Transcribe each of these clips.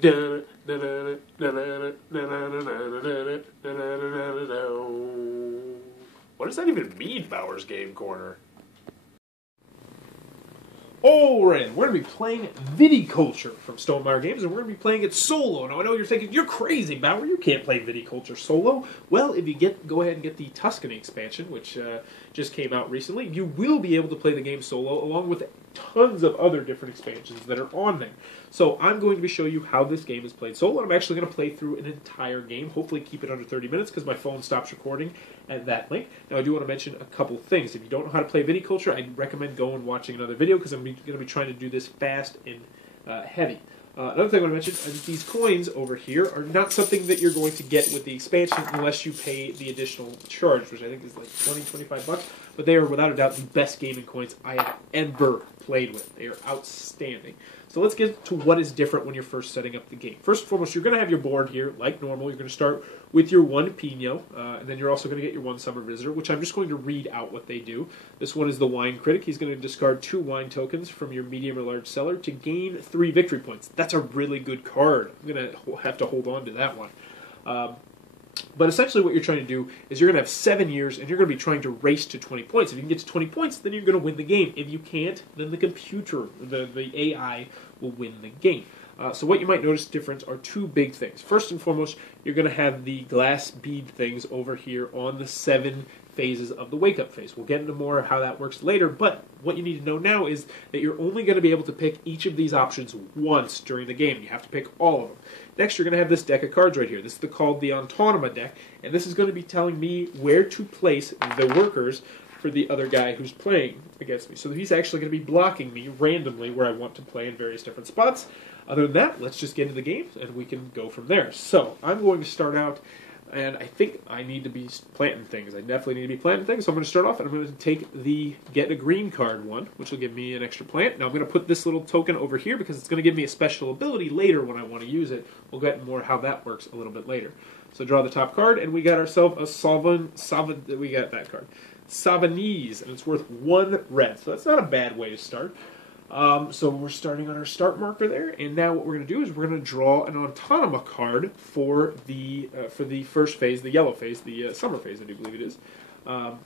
What does that even mean, Bauer's Game Corner? Alright, we're going to be playing Viticulture from Stonemaier Games, and we're going to be playing it solo. Now, I know you're thinking, you're crazy, Bauer, you can't play Viticulture solo. Well, if you go ahead and get the Tuscany expansion, which just came out recently, you will be able to play the game solo, along with tons of other different expansions that are on there. So I'm going to be showing you how this game is played solo. I'm actually going to play through an entire game, hopefully keep it under 30 minutes, because my phone stops recording at that length. Now, I do want to mention a couple things. If you don't know how to play Viticulture, I'd recommend going and watching another video, because I'm going to be trying to do this fast and heavy. Another thing I want to mention is these coins over here are not something that you're going to get with the expansion unless you pay the additional charge, which I think is like 20-25 bucks. But they are without a doubt the best gaming coins I have ever played with. They are outstanding. So let's get to what is different when you're first setting up the game. First and foremost, you're going to have your board here, like normal. You're going to start with your one Pino, and then you're also going to get your one Summer Visitor, which I'm just going to read out what they do. This one is the Wine Critic. He's going to discard 2 wine tokens from your medium or large cellar to gain 3 victory points. That's a really good card. I'm going to have to hold on to that one. But essentially what you're trying to do is you're going to have 7 years, and you're going to be trying to race to 20 points. If you can get to 20 points, then you're going to win the game. If you can't, then the computer, the AI, will win the game. So what you might notice difference are 2 big things. First and foremost, you're going to have the glass bead things over here on the 7 phases of the wake-up phase. We'll get into more of how that works later, but what you need to know now is that you're only going to be able to pick each of these options once during the game. You have to pick all of them. Next, you're going to have this deck of cards right here. This is called the Autonoma deck, and this is going to be telling me where to place the workers for the other guy who's playing against me. So he's actually going to be blocking me randomly where I want to play in various different spots. Other than that, let's just get into the game, and we can go from there. So I'm going to start out, and I think I need to be planting things. I definitely need to be planting things, so I'm going to start off, and I'm going to take the Get a Green card one, which will give me an extra plant. Now I'm going to put this little token over here because it's going to give me a special ability later when I want to use it. We'll get more how that works a little bit later. So draw the top card, and we got ourselves a we got that card. Savanese, and it's worth 1 red, so that's not a bad way to start. So we're starting on our start marker there, and now what we're going to do is we're going to draw an Autonoma card for the first phase, the yellow phase, the summer phase, I do believe it is. And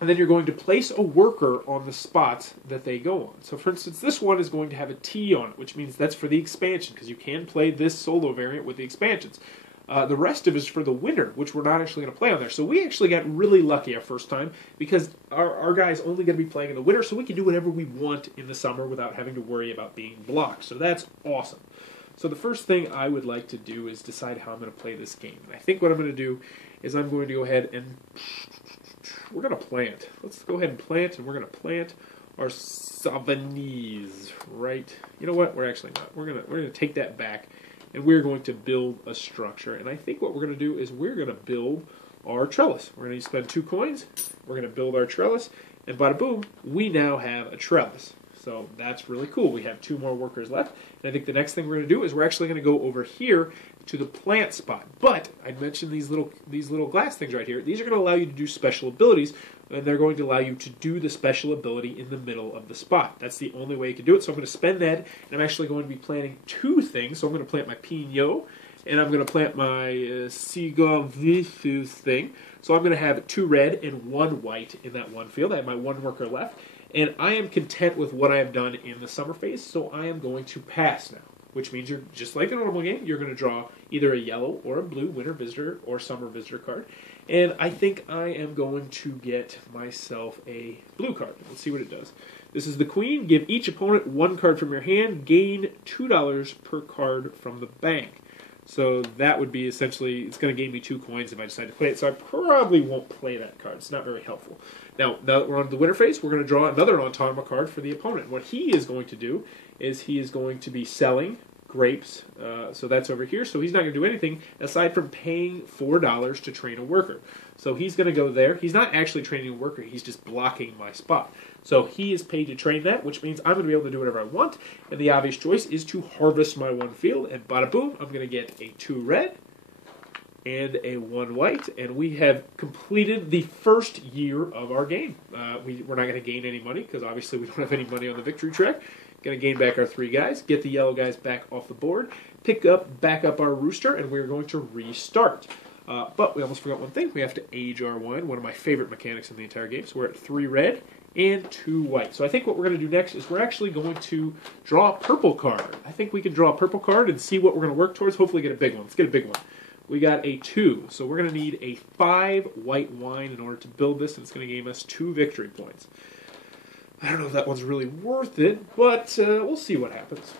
then you're going to place a worker on the spot that they go on. So for instance, this one is going to have a T on it, which means that's for the expansion, because you can play this solo variant with the expansions. The rest of it is for the winter, which we're not actually going to play on there. So we actually got really lucky our first time because our guy's only going to be playing in the winter, so we can do whatever we want in the summer without having to worry about being blocked. So that's awesome. So the first thing I would like to do is decide how I'm going to play this game. And I think what I'm going to do is I'm going to go ahead and we're going to plant. Let's go ahead and plant, and we're going to plant our Savanese, right? You know what? We're actually not. We're going to take that back. And we're going to build a structure. And I think what we're going to do is we're going to build our trellis. We're going to spend 2 coins. We're going to build our trellis. And bada boom, we now have a trellis. So that's really cool. We have 2 more workers left. And I think the next thing we're going to do is we're actually going to go over here to the plant spot. But I mentioned these little glass things right here. These are going to allow you to do special abilities, and they're going to allow you to do the special ability in the middle of the spot. That's the only way you can do it. So I'm going to spend that, and I'm actually going to be planting 2 things. So I'm going to plant my Pinot, and I'm going to plant my Cigavisus thing. So I'm going to have 2 red and 1 white in that one field. I have my 1 worker left, and I am content with what I have done in the summer phase, so I am going to pass now. Which means you're just like a normal game, you're going to draw either a yellow or a blue winter visitor or summer visitor card. And I think I am going to get myself a blue card. Let's see what it does. This is the Queen. Give each opponent 1 card from your hand. Gain $2 per card from the bank. So that would be essentially, it's going to gain me 2 coins if I decide to play it. So I probably won't play that card. It's not very helpful. Now that we're on the winter phase, we're going to draw another Autonoma card for the opponent. What he is going to do is he is going to be selling grapes. So that's over here. So he's not going to do anything aside from paying $4 to train a worker. So he's going to go there. He's not actually training a worker. He's just blocking my spot. So he is paid to train that, which means I'm going to be able to do whatever I want. And the obvious choice is to harvest my 1 field. And bada boom, I'm going to get a 2 red and a 1 white. And we have completed the first year of our game. We're not going to gain any money because obviously we don't have any money on the victory track. Going to gain back our 3 guys, get the yellow guys back off the board, back up our rooster, and we're going to restart. But we almost forgot one thing. We have to age our wine, one of my favorite mechanics in the entire game. So we're at 3 red and 2 white. So I think what we're going to do next is we're actually going to draw a purple card. I think we can draw a purple card and see what we're going to work towards. Hopefully get a big one. Let's get a big one. We got a 2. So we're going to need a 5 white wine in order to build this, and it's going to gain us 2 victory points. I don't know if that one's really worth it, but we'll see what happens.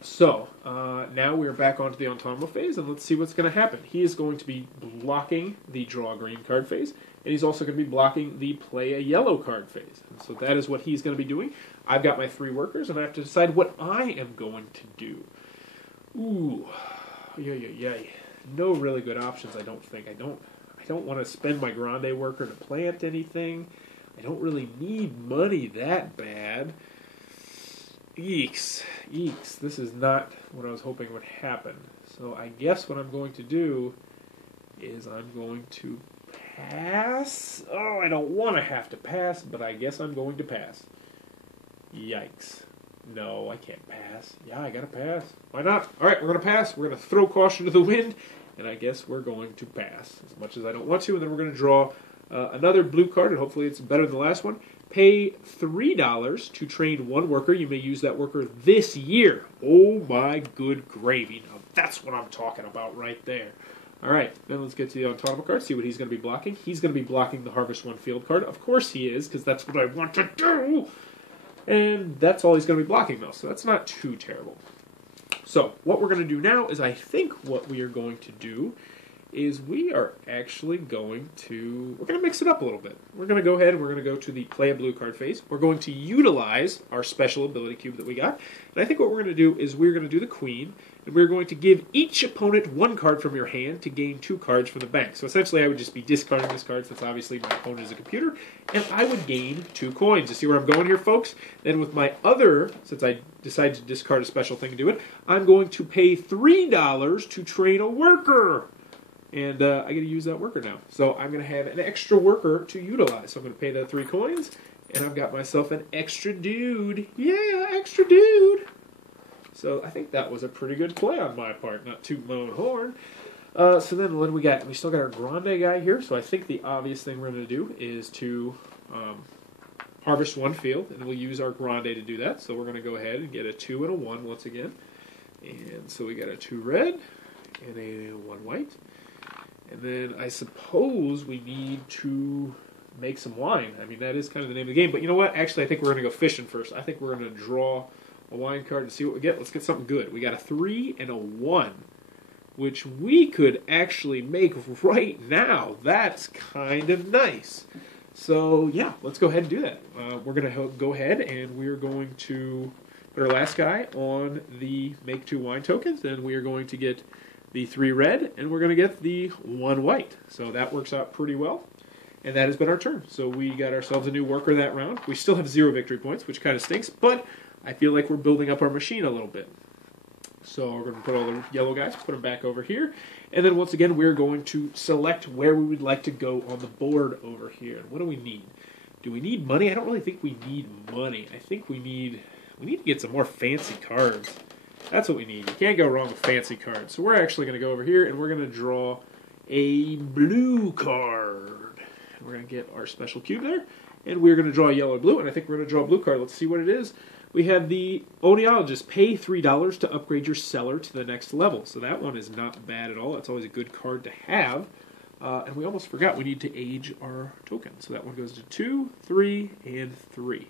So, now we're back onto the Autonomo phase, and let's see what's going to happen. He is going to be blocking the draw a green card phase, and he's also going to be blocking the play a yellow card phase. And so that is what he's going to be doing. I've got my 3 workers, and I have to decide what I am going to do. Ooh, yeah. No really good options, I don't think. I don't want to spend my grande worker to plant anything. I don't really need money that bad. Eeks. This is not what I was hoping would happen. So I guess what I'm going to do is I'm going to pass. Oh, I don't want to have to pass, but I guess I'm going to pass. Yikes. No, I can't pass. Yeah, I gotta pass. Why not? Alright, we're gonna pass. We're gonna throw caution to the wind, and I guess we're going to pass. As much as I don't want to, and then we're gonna draw another blue card, and hopefully it's better than the last one. Pay $3 to train 1 worker. You may use that worker this year. Oh my good gravy. Now that's what I'm talking about right there. Alright, then let's get to the Autonomo card, see what he's going to be blocking. He's going to be blocking the Harvest 1 field card. Of course he is, because that's what I want to do. And that's all he's going to be blocking, though, so that's not too terrible. So, what we're going to do now is I think what we are going to do is we are actually going to, we're going to mix it up a little bit. We're going to go ahead and we're going to go to the play a blue card phase. We're going to utilize our special ability cube that we got. And I think what we're going to do is we're going to do the queen, and we're going to give each opponent 1 card from your hand to gain 2 cards from the bank. So essentially I would just be discarding this card since obviously my opponent is a computer, and I would gain 2 coins. You see where I'm going here, folks? Then with my other, since I decided to discard a special thing to do it, I'm going to pay $3 to train a worker. And I get to use that worker now. So I'm going to have an extra worker to utilize. So I'm going to pay that 3 coins, and I've got myself an extra dude. Yeah, extra dude. So I think that was a pretty good play on my part, not toot my own horn. So then what do we got? We still got our grande guy here. So I think the obvious thing we're going to do is to harvest 1 field, and we'll use our grande to do that. So we're going to go ahead and get a 2 and a 1 once again. And so we got a 2 red and a 1 white. And then I suppose we need to make some wine. I mean, that is kind of the name of the game. But you know what? Actually, I think we're going to go fishing first. I think we're going to draw a wine card and see what we get. Let's get something good. We got a 3 and a 1, which we could actually make right now. That's kind of nice. So, yeah, let's go ahead and do that. We're going to go ahead and we're going to put our last guy on the make 2 wine tokens. And we are going to get the 3 red, and we're going to get the 1 white. So that works out pretty well. And that has been our turn. So we got ourselves a new worker that round. We still have 0 victory points, which kind of stinks, but I feel like we're building up our machine a little bit. So we're going to put all the yellow guys, put them back over here. And then once again, we're going to select where we would like to go on the board over here. And what do we need? Do we need money? I don't really think we need money. I think we need to get some more fancy cards. That's what we need. You can't go wrong with fancy cards. So we're actually going to go over here, and we're going to draw a blue card. We're going to get our special cube there, and we're going to draw a yellow and blue, and I think we're going to draw a blue card. Let's see what it is. We have the Odeologist. Pay $3 to upgrade your cellar to the next level. So that one is not bad at all. That's always a good card to have. And we almost forgot we need to age our token. So that one goes to 2, 3, and 3.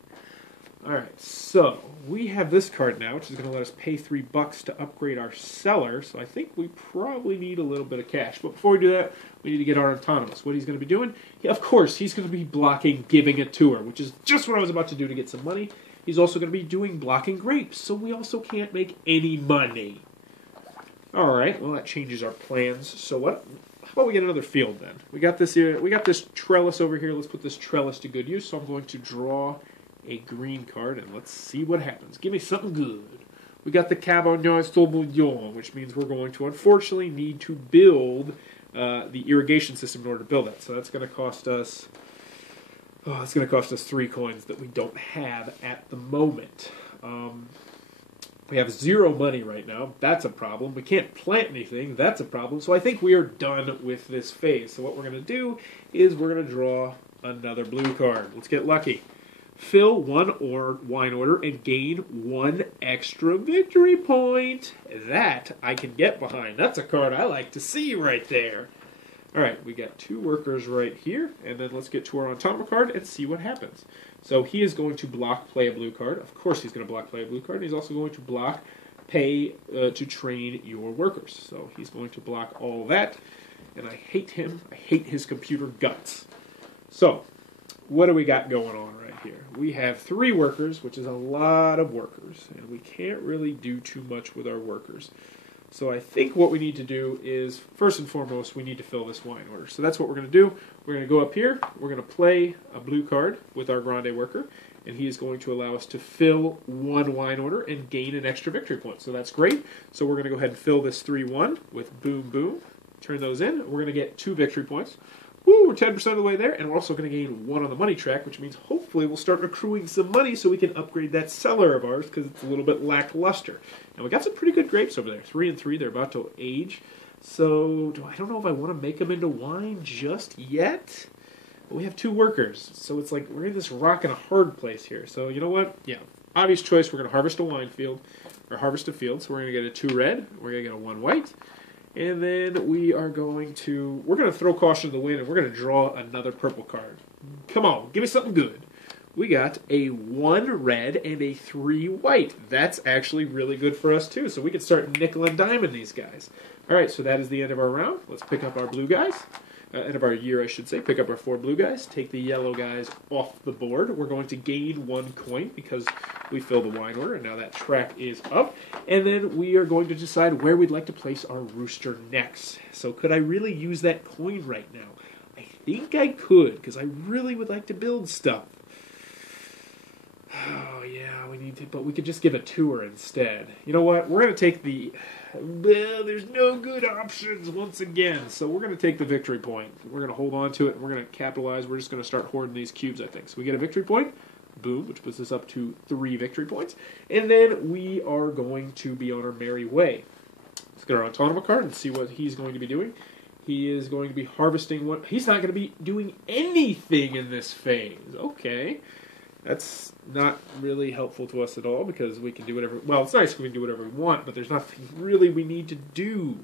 Alright, so we have this card now, which is going to let us pay $3 to upgrade our cellar. So I think we probably need a little bit of cash. But before we do that, we need to get our autonomous. What he's going to be doing? Yeah, of course, he's going to be blocking giving a tour, which is just what I was about to do to get some money. He's also going to be doing blocking grapes, so we also can't make any money. Alright, well that changes our plans. So what? How about we get another field then? We got this here. We got this trellis over here. Let's put this trellis to good use. So I'm going to draw a green card, and let's see what happens. Give me something good. We got the Cabernet Sauvignon, which means we're going to unfortunately need to build the irrigation system in order to build that. So that's going to cost us. Oh, it's going to cost us 3 coins that we don't have at the moment. We have 0 money right now. That's a problem. We can't plant anything. That's a problem. So I think we are done with this phase. So what we're going to do is we're going to draw another blue card. Let's get lucky. Fill one wine order and gain 1 extra victory point. That I can get behind. That's a card I like to see right there. All right, we got 2 workers right here, and then let's get to our Automa card and see what happens. So he is going to block play a blue card. Of course he's going to block play a blue card. And he's also going to block pay to train your workers. So he's going to block all that, and I hate him. I hate his computer guts. So what do we got going on right here? We have 3 workers, which is a lot of workers, and we can't really do too much with our workers. So I think what we need to do is, first and foremost, we need to fill this wine order. So that's what we're going to do. We're going to go up here. We're going to play a blue card with our Grande worker, and he is going to allow us to fill 1 wine order and gain an extra victory point. So that's great. So we're going to go ahead and fill this 3-1 with boom, boom. Turn those in. We're going to get 2 victory points. Woo, we're 10% of the way there, and we're also going to gain 1 on the money track, which means hopefully we'll start accruing some money so we can upgrade that cellar of ours because it's a little bit lackluster. And we got some pretty good grapes over there. 3 and 3, they're about to age. So I don't know if I want to make them into wine just yet. But we have 2 workers, so it's like we're in this rock and a hard place here. So you know what? Yeah, obvious choice. We're going to harvest a wine field, or harvest a field. So we're going to get a 2 red. We're going to get a 1 white. And then we're going to throw caution to the wind, and we're going to draw another purple card. Come on, give me something good. We got a 1 red and a 3 white. That's actually really good for us, too. So we can start nickel and diming these guys. All right, so that is the end of our round. Let's pick up our blue guys. End of our year, I should say. Pick up our 4 blue guys. Take the yellow guys off the board. We're going to gain 1 coin because we filled the wine order, and now that track is up. And then we are going to decide where we'd like to place our rooster next. So could I really use that coin right now? I think I could, because I really would like to build stuff. Oh, yeah, we need to, but we could just give a tour instead. You know what? We're going to take the, well, there's no good options once again. So we're going to take the victory point. We're going to hold on to it, and we're going to capitalize. We're just going to start hoarding these cubes, I think. So we get a victory point. Boom, which puts us up to 3 victory points. And then we are going to be on our merry way. Let's get our Automa card and see what he's going to be doing. He is going to be harvesting one. He's not going to be doing anything in this phase. Okay. That's not really helpful to us at all because we can do whatever... Well, it's nice we can do whatever we want, but there's nothing really we need to do.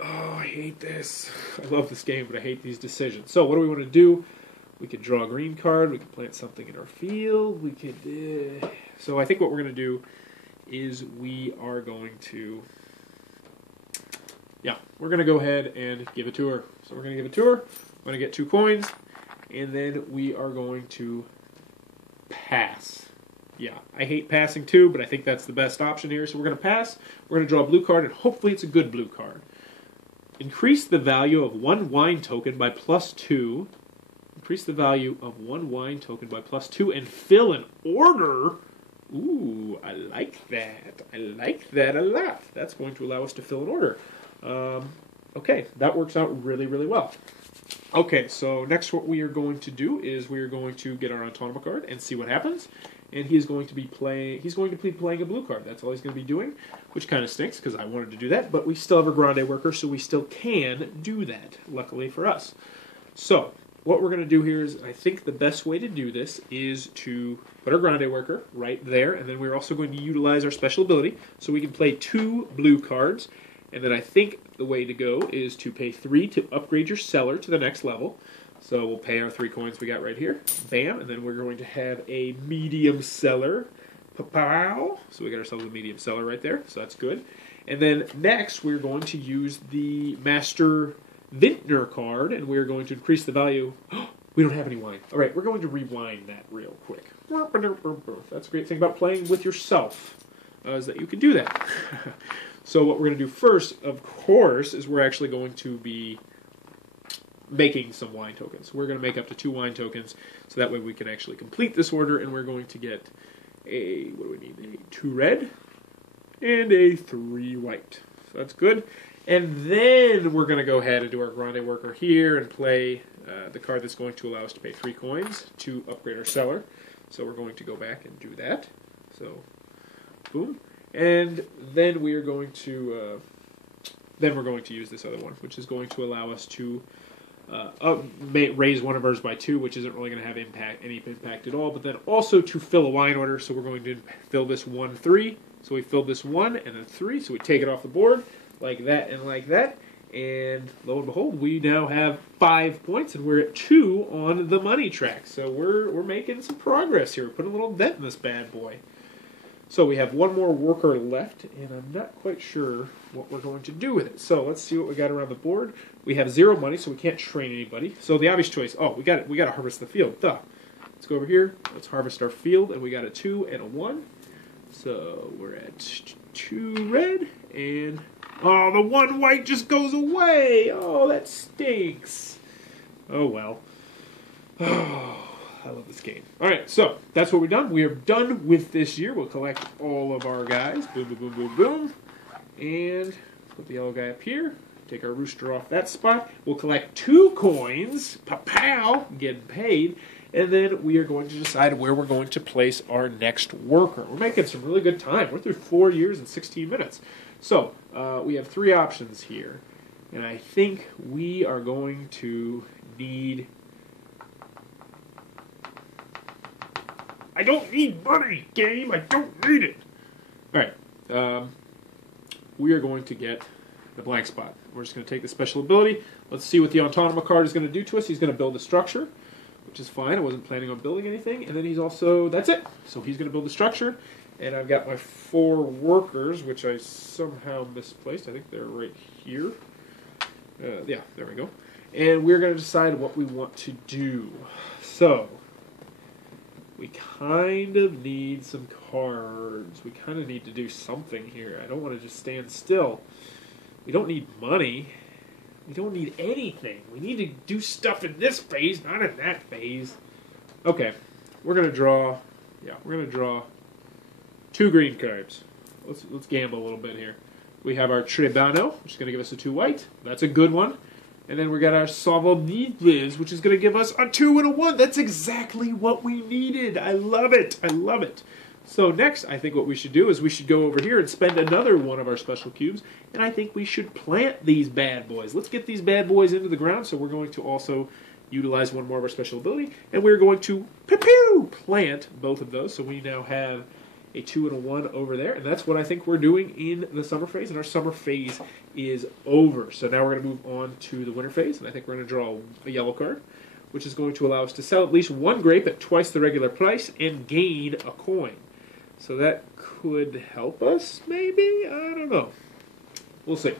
Oh, I hate this. I love this game, but I hate these decisions. So what do we want to do? We could draw a green card. We could plant something in our field. We could... So I think what we're going to do is we are going to... Yeah, we're going to go ahead and give a tour. So we're going to give a tour. We're going to get 2 coins. And then we are going to pass. Yeah, I hate passing too, but I think that's the best option here. So we're going to pass. We're going to draw a blue card, and hopefully it's a good blue card. Increase the value of 1 wine token by +2. Increase the value of 1 wine token by +2 and fill an order. Ooh, I like that. I like that a lot. That's going to allow us to fill an order. Okay, that works out really, really well. Okay, so next what we are going to do is we are going to get our Automa card and see what happens. And he's going to be playing a blue card. That's all he's going to be doing, which kind of stinks because I wanted to do that. But we still have a Grande worker, so we still can do that, luckily for us. So what we're going to do here is I think the best way to do this is to put our Grande worker right there. And then we're also going to utilize our special ability. So we can play 2 blue cards. And then I think the way to go is to pay 3 to upgrade your cellar to the next level. So we'll pay our 3 coins we got right here. Bam. And then we're going to have a medium cellar. Pa-pow. So we got ourselves a medium cellar right there. So that's good. And then next we're going to use the Master Vintner card. And we're going to increase the value. We don't have any wine. All right, we're going to rewind that real quick. That's a great thing about playing with yourself, is that you can do that. So what we're going to do first, of course, is we're actually going to be making some wine tokens. We're going to make up to 2 wine tokens, so that way we can actually complete this order, and we're going to get a, what do we need? A 2 red and a 3 white. So that's good. And then we're going to go ahead and do our Grande worker here and play the card that's going to allow us to pay 3 coins to upgrade our cellar. So we're going to go back and do that. So, boom. And then we are going to we're going to use this other one, which is going to allow us to raise one of ours by 2, which isn't really going to have any impact at all. But then also to fill a wine order, so we're going to fill this 1, 3. So we filled this 1 and then 3. So we take it off the board like that and like that. And lo and behold, we now have 5 points, and we're at 2 on the money track. So we're making some progress here. We're putting a little dent in this bad boy. So we have one more worker left, and I'm not quite sure what we're going to do with it. So let's see what we got around the board. We have 0 money, so we can't train anybody. So the obvious choice, we got to harvest the field. Duh. Let's go over here. Let's harvest our field, and we got a 2 and a 1. So we're at 2 red, and oh, the 1 white just goes away. Oh, that stinks. Oh well. Oh. I love this game. All right, so that's what we've done. We are done with this year. We'll collect all of our guys. Boom, boom, boom, boom, boom. And put the yellow guy up here. Take our rooster off that spot. We'll collect 2 coins. Pa-pow! Getting paid. And then we are going to decide where we're going to place our next worker. We're making some really good time. We're through 4 years and 16 minutes. So we have 3 options here. And I think we are going to need... I don't need money, game. I don't need it. All right. We are going to get the blank spot. We're just going to take the special ability. Let's see what the Autonoma card is going to do to us. He's going to build a structure, which is fine. I wasn't planning on building anything. And then he's also, that's it. So he's going to build a structure. And I've got my 4 workers, which I somehow misplaced. I think they're right here. Yeah, there we go. And we're going to decide what we want to do. So... we kind of need some cards. We kind of need to do something here. I don't want to just stand still. We don't need money. We don't need anything. We need to do stuff in this phase, not in that phase. Okay, we're going to draw... yeah, we're going to draw 2 green cards. Let's gamble a little bit here. We have our Trebano, which is going to give us a 2 white. That's a good one. And then we got our Sauvignon, which is going to give us a 2 and a 1. That's exactly what we needed. I love it. I love it. So next, I think what we should do is we should go over here and spend another one of our special cubes. And I think we should plant these bad boys. Let's get these bad boys into the ground. So we're going to also utilize one more of our special ability. And we're going to plant both of those. So we now have a 2 and a 1 over there, and that's what I think we're doing in the summer phase, and our summer phase is over. So now we're going to move on to the winter phase, and I think we're going to draw a yellow card, which is going to allow us to sell at least 1 grape at twice the regular price and gain a coin. So that could help us, maybe? I don't know. We'll see.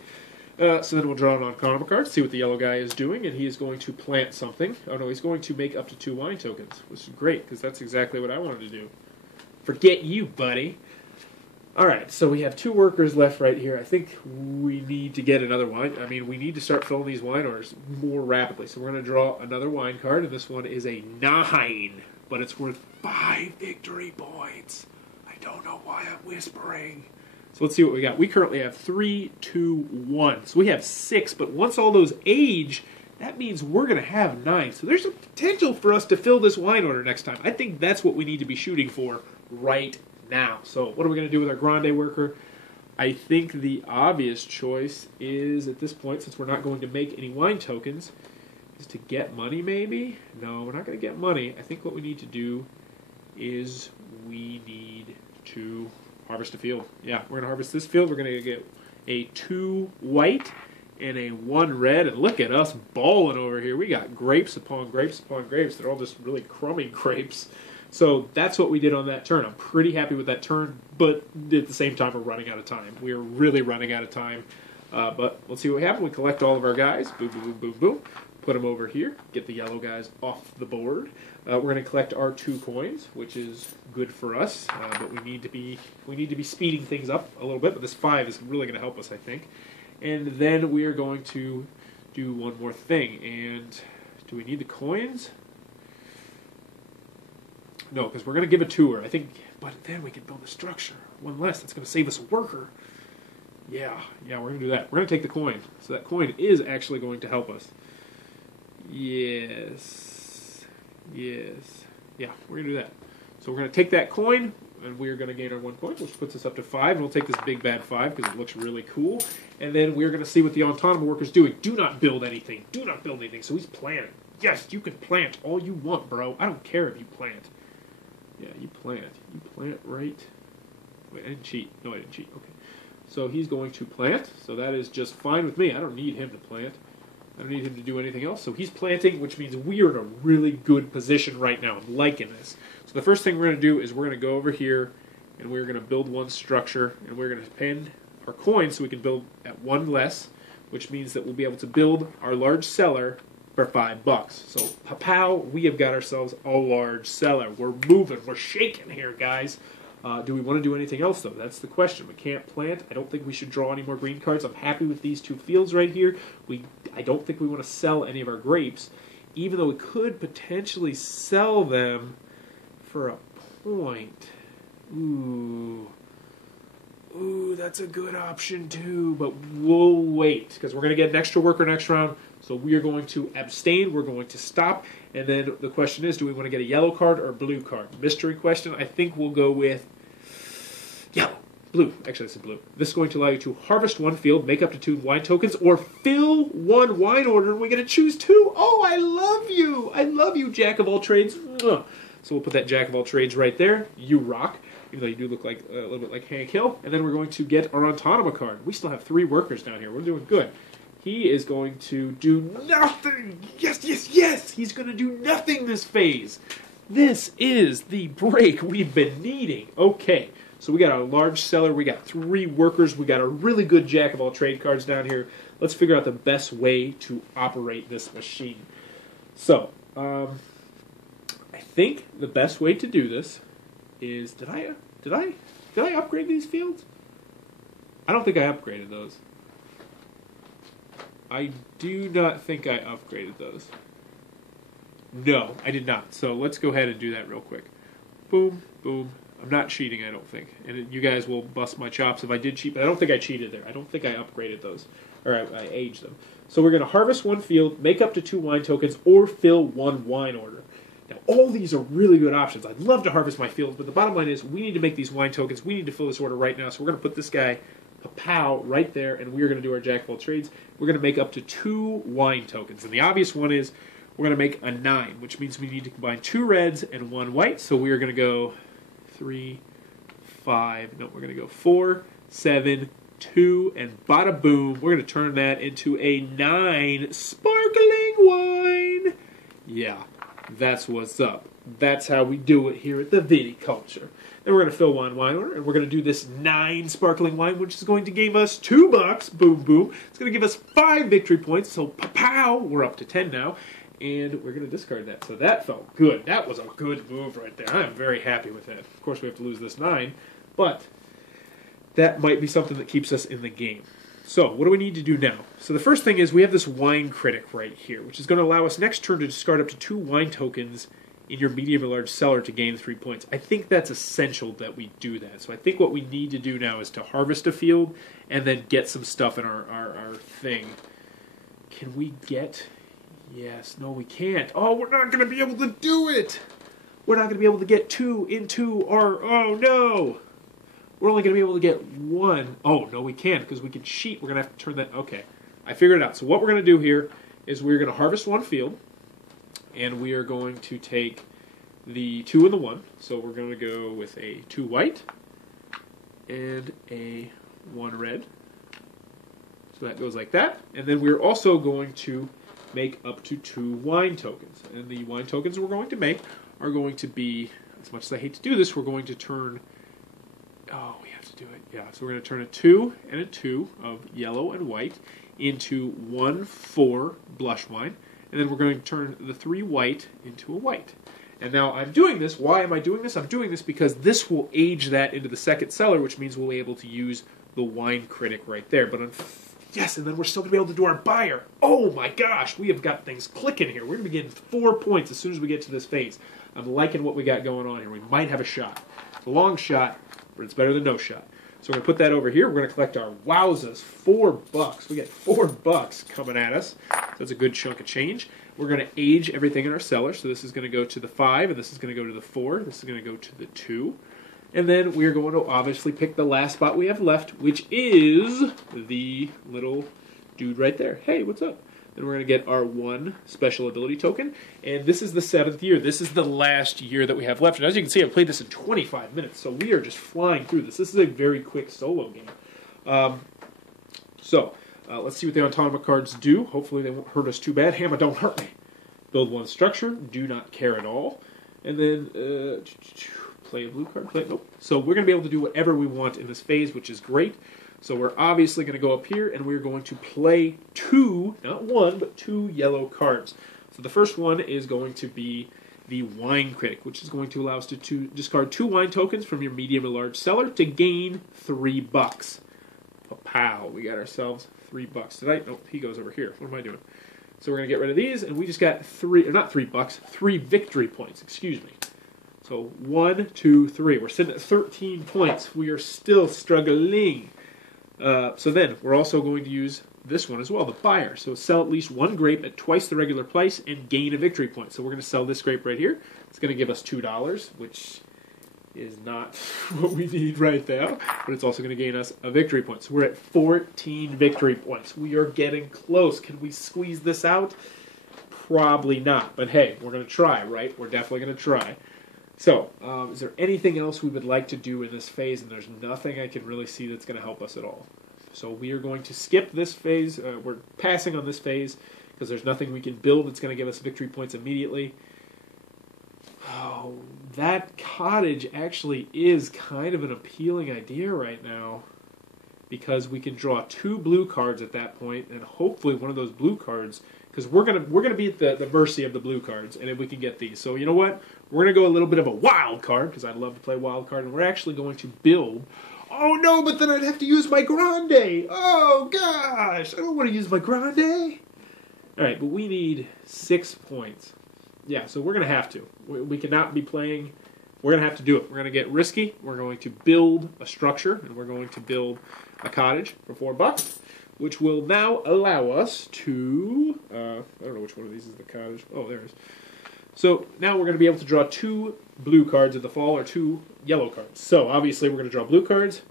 So then we'll draw an Autonoma card, see what the yellow guy is doing, and he is going to plant something. Oh no, he's going to make up to 2 wine tokens, which is great, because that's exactly what I wanted to do. Forget you, buddy. Alright, so we have 2 workers left right here. I think we need to get another wine. I mean, we need to start filling these wine orders more rapidly. So we're going to draw another wine card, and this one is a 9, but it's worth 5 victory points. I don't know why I'm whispering. So let's see what we got. We currently have 3, 2, 1. So we have 6, but once all those age, that means we're going to have 9. So there's a potential for us to fill this wine order next time. I think that's what we need to be shooting for right now. So what are we going to do with our Grande worker? I think the obvious choice is, at this point, since we're not going to make any wine tokens, is to get money maybe? No, we're not going to get money. I think what we need to do is we need to harvest a field. Yeah, we're going to harvest this field. We're going to get a 2 white and a 1 red, and look at us balling over here. We got grapes upon grapes upon grapes. They're all just really crummy grapes. So that's what we did on that turn. I'm pretty happy with that turn, but at the same time, we're running out of time. We are really running out of time. But let's see what happens. We collect all of our guys. Boom, boom, boom, boom, boom. Put them over here. Get the yellow guys off the board. We're going to collect our 2 coins, which is good for us. But we need to be speeding things up a little bit. But this 5 is really going to help us, I think. And then we are going to do one more thing. And do we need the coins? No, because we're going to give a tour, I think, but then we can build a structure. 1 less, that's going to save us a worker. Yeah, we're going to do that. We're going to take the coin. So that coin is actually going to help us. Yes. Yeah, we're going to do that. So we're going to take that coin. and we're going to gain our 1 coin, which puts us up to 5. And we'll take this big bad 5 because it looks really cool. And then we're going to see what the autonomous worker's doing. Do not build anything. Do not build anything. So he's planting. Yes, you can plant all you want, bro. I don't care if you plant. Yeah, you plant. You plant right. Wait, I didn't cheat. No, I didn't cheat. Okay. So he's going to plant. So that is just fine with me. I don't need him to plant. I don't need him to do anything else. So he's planting, which means we are in a really good position right now. I'm liking this. So the first thing we're going to do is we're going to go over here, and we're going to build one structure, and we're going to spend our coins so we can build at 1 less, which means that we'll be able to build our large cellar for $5. So, pow, we have got ourselves a large cellar. We're moving. We're shaking here, guys. Do we want to do anything else, though? That's the question. We can't plant. I don't think we should draw any more green cards. I'm happy with these 2 fields right here. I don't think we want to sell any of our grapes, even though we could potentially sell them for a point. Ooh, that's a good option, too. But we'll wait, because we're going to get an extra worker next round. So we are going to abstain. We're going to stop. And then the question is, do we want to get a yellow card or a blue card? Mystery question. I think we'll go with yellow. Blue. Actually, I said blue. This is going to allow you to harvest 1 field, make up to 2 wine tokens, or fill 1 wine order, and we're going to choose 2. Oh, I love you. I love you, Jack of all trades. So we'll put that Jack of all trades right there. You rock. Even though you do look like a little bit like Hank Hill. And then we're going to get our Autonoma card. We still have 3 workers down here. We're doing good. He is going to do nothing. Yes, yes, yes. He's going to do nothing this phase. This is the break we've been needing. Okay, so we got a large cellar. We got 3 workers. We got a really good Jack of all trade cards down here. Let's figure out the best way to operate this machine. So, I think the best way to do this is, did I upgrade these fields? I don't think I upgraded those. I do not think I upgraded those. No, I did not. So let's go ahead and do that real quick. Boom, boom. I'm not cheating, I don't think. And you guys will bust my chops if I did cheat, but I don't think I cheated there. I don't think I upgraded those. Or I aged them. So we're going to harvest 1 field, make up to 2 wine tokens, or fill 1 wine order. Now, all these are really good options. I'd love to harvest my fields, but the bottom line is we need to make these wine tokens. We need to fill this order right now. So we're going to put this guy, pow, right there, and we're going to do our Jack of all trades. We're going to make up to 2 wine tokens. And the obvious one is we're going to make a 9, which means we need to combine 2 reds and 1 white. So we are going to go 3, 5, no, we're going to go 4, 7, 2, and bada boom. We're going to turn that into a 9 sparkling wine. Yeah, that's what's up. That's how we do it here at the Viticulture. Then we're going to fill 1 wine order, and we're going to do this 9 sparkling wine, which is going to give us $2. Boom, boom. It's going to give us 5 victory points, so pow, we're up to 10 now. And we're going to discard that. So that felt good. That was a good move right there. I'm very happy with that. Of course, we have to lose this 9, but that might be something that keeps us in the game. So what do we need to do now? So the first thing is we have this wine critic right here, which is going to allow us next turn to discard up to 2 wine tokens in your medium or large cellar to gain 3 points. I think that's essential that we do that. So I think what we need to do now is to harvest a field and then get some stuff in our thing. Can we get... Yes, no we can't. Oh, we're not going to be able to do it! We're not going to be able to get 2 into our... Oh, no! We're only going to be able to get 1. Oh, no we can't, because we can cheat. We're going to have to turn that... Okay, I figured it out. So what we're going to do here is we're going to harvest 1 field, and we are going to take the 2 and the 1. So we're going to go with a 2 white and a 1 red. So that goes like that. And then we're also going to make up to 2 wine tokens. And the wine tokens we're going to make are going to be, as much as I hate to do this, we're going to turn... Oh, we have to do it. Yeah, so we're going to turn a 2 and a 2 of yellow and white into 1 4 blush wine. And then we're going to turn the 3 white into a white. And now I'm doing this. Why am I doing this? I'm doing this because this will age that into the second cellar, which means we'll be able to use the wine critic right there. But yes, and then we're still going to be able to do our buyer. Oh my gosh, we have got things clicking here. We're going to be getting 4 points as soon as we get to this phase. I'm liking what we got going on here. We might have a shot. It's a long shot, but it's better than no shot. So we're going to put that over here. We're going to collect our wowzas, $4. We get $4 coming at us. So that's a good chunk of change. We're going to age everything in our cellar. So this is going to go to the 5, and this is going to go to the 4. This is going to go to the 2. And then we're going to obviously pick the last spot we have left, which is the little dude right there. Hey, what's up? Then we're going to get our 1 special ability token. And this is the 7th year. This is the last year that we have left. And as you can see, I've played this in 25 minutes. So we are just flying through this. This is a very quick solo game. Let's see what the autonomous cards do. Hopefully they won't hurt us too bad. Hammer, don't hurt me. Build 1 structure. Do not care at all. And then play a blue card. Nope. So we're going to be able to do whatever we want in this phase, which is great. So we're obviously going to go up here, and we're going to play 2, not 1, but 2 yellow cards. So the first one is going to be the Wine Critic, which is going to allow us to discard 2 wine tokens from your medium and large cellar to gain $3. Pow! We got ourselves $3 tonight. Nope, he goes over here. What am I doing? So we're going to get rid of these, and we just got 3 victory points. Excuse me. So 1, 2, 3. We're sitting at 13 points. We are still struggling. So then, we're also going to use this one as well, the buyer. So sell at least 1 grape at twice the regular price and gain a victory point. So we're going to sell this grape right here. It's going to give us $2, which is not what we need right now. But it's also going to gain us a victory point. So we're at 14 victory points. We are getting close. Can we squeeze this out? Probably not. But hey, we're going to try, right? We're definitely going to try. So, is there anything else we would like to do in this phase? And there's nothing I can really see that's going to help us at all. So we are going to skip this phase. We're passing on this phase because there's nothing we can build that's going to give us victory points immediately. Oh, that cottage actually is kind of an appealing idea right now because we can draw 2 blue cards at that point, and hopefully one of those blue cards, because we're gonna be at the mercy of the blue cards, and if we can get these. So you know what? We're going to go a little bit of a wild card, because I'd love to play wild card, and we're actually going to build... Oh, no, but then I'd have to use my grande! Oh, gosh! I don't want to use my grande! Alright, but we need 6 points. Yeah, so we're going to have to. We cannot be playing... We're going to have to do it. We're going to get risky. We're going to build a structure, and we're going to build a cottage for $4, which will now allow us to... I don't know which one of these is the cottage. Oh, there it is. So now we're going to be able to draw 2 blue cards in the fall, or 2 yellow cards. So obviously we're going to draw blue cards.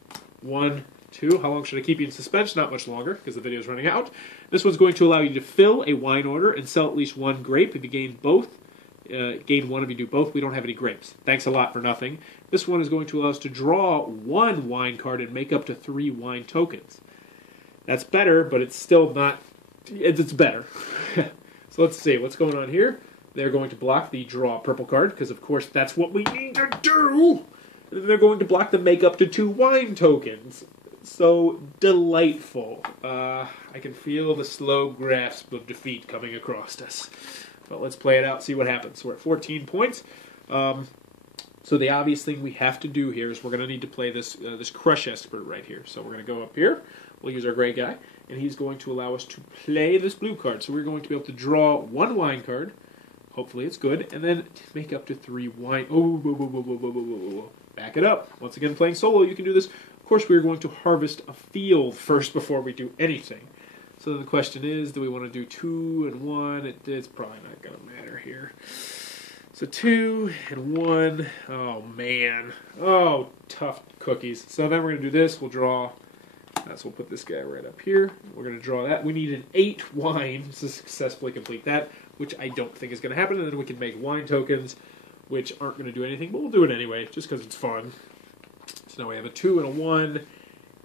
1, 2. How long should I keep you in suspense? Not much longer, because the video is running out. This one's going to allow you to fill a wine order and sell at least 1 grape. If you gain both, gain 1 if you do both. We don't have any grapes. Thanks a lot for nothing. This one is going to allow us to draw 1 wine card and make up to 3 wine tokens. That's better, but it's still not... It's better. So let's see. What's going on here? They're going to block the draw purple card, because of course that's what we need to do. And then they're going to block the make up to 2 wine tokens. So delightful. I can feel the slow grasp of defeat coming across us. But let's play it out, see what happens. We're at 14 points. So the obvious thing we have to do here is we're going to need to play this Crush Expert right here. So we're going to go up here. We'll use our gray guy. And he's going to allow us to play this blue card. So we're going to be able to draw 1 wine card. Hopefully it's good. And then make up to 3 wine... Oh, whoa, whoa, whoa, whoa, whoa, whoa, whoa. Back it up. Once again, playing solo, you can do this. Of course, we're going to harvest a field first before we do anything. So the question is, do we want to do 2 and 1? It's probably not going to matter here. So 2 and 1. Oh, man. Oh, tough cookies. So then we're going to do this. We'll draw... So we'll put this guy right up here. We're going to draw that. We need an 8 wine to successfully complete that, which I don't think is going to happen. And then we can make wine tokens, which aren't going to do anything, but we'll do it anyway, just because it's fun. So now we have a 2 and a 1,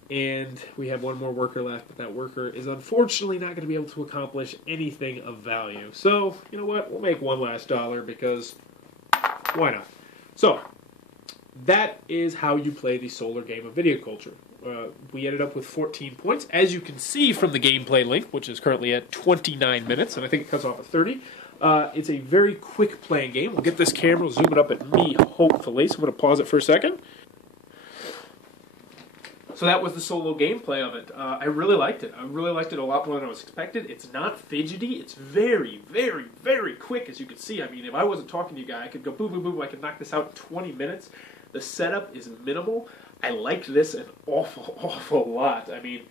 and we have 1 more worker left, but that worker is unfortunately not going to be able to accomplish anything of value. So, you know what? We'll make $1 last, because why not? So, that is how you play the solar game of Viticulture. We ended up with 14 points. As you can see from the gameplay link, which is currently at 29 minutes, and I think it cuts off at 30, it's a very quick playing game. We'll get this camera, we'll zoom it up at me, hopefully. So I'm going to pause it for a second. So that was the solo gameplay of it. I really liked it. I really liked it a lot more than I was expected. It's not fidgety. It's very, very, very quick, as you can see. I mean, if I wasn't talking to you guys, I could go boom, boom, boom. I could knock this out in 20 minutes. The setup is minimal. I liked this an awful, awful lot. I mean,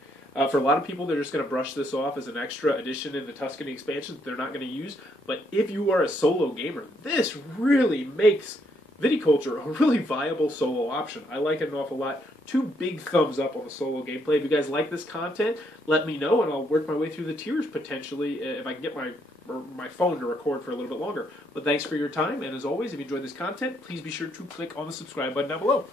for a lot of people, they're just going to brush this off as an extra addition in the Tuscany expansion that they're not going to use. But if you are a solo gamer, this really makes Viticulture, a really viable solo option. I like it an awful lot. 2 big thumbs up on the solo gameplay. If you guys like this content, let me know, and I'll work my way through the tiers potentially if I can get my phone to record for a little bit longer. But thanks for your time, and as always, if you enjoyed this content, please be sure to click on the subscribe button down below.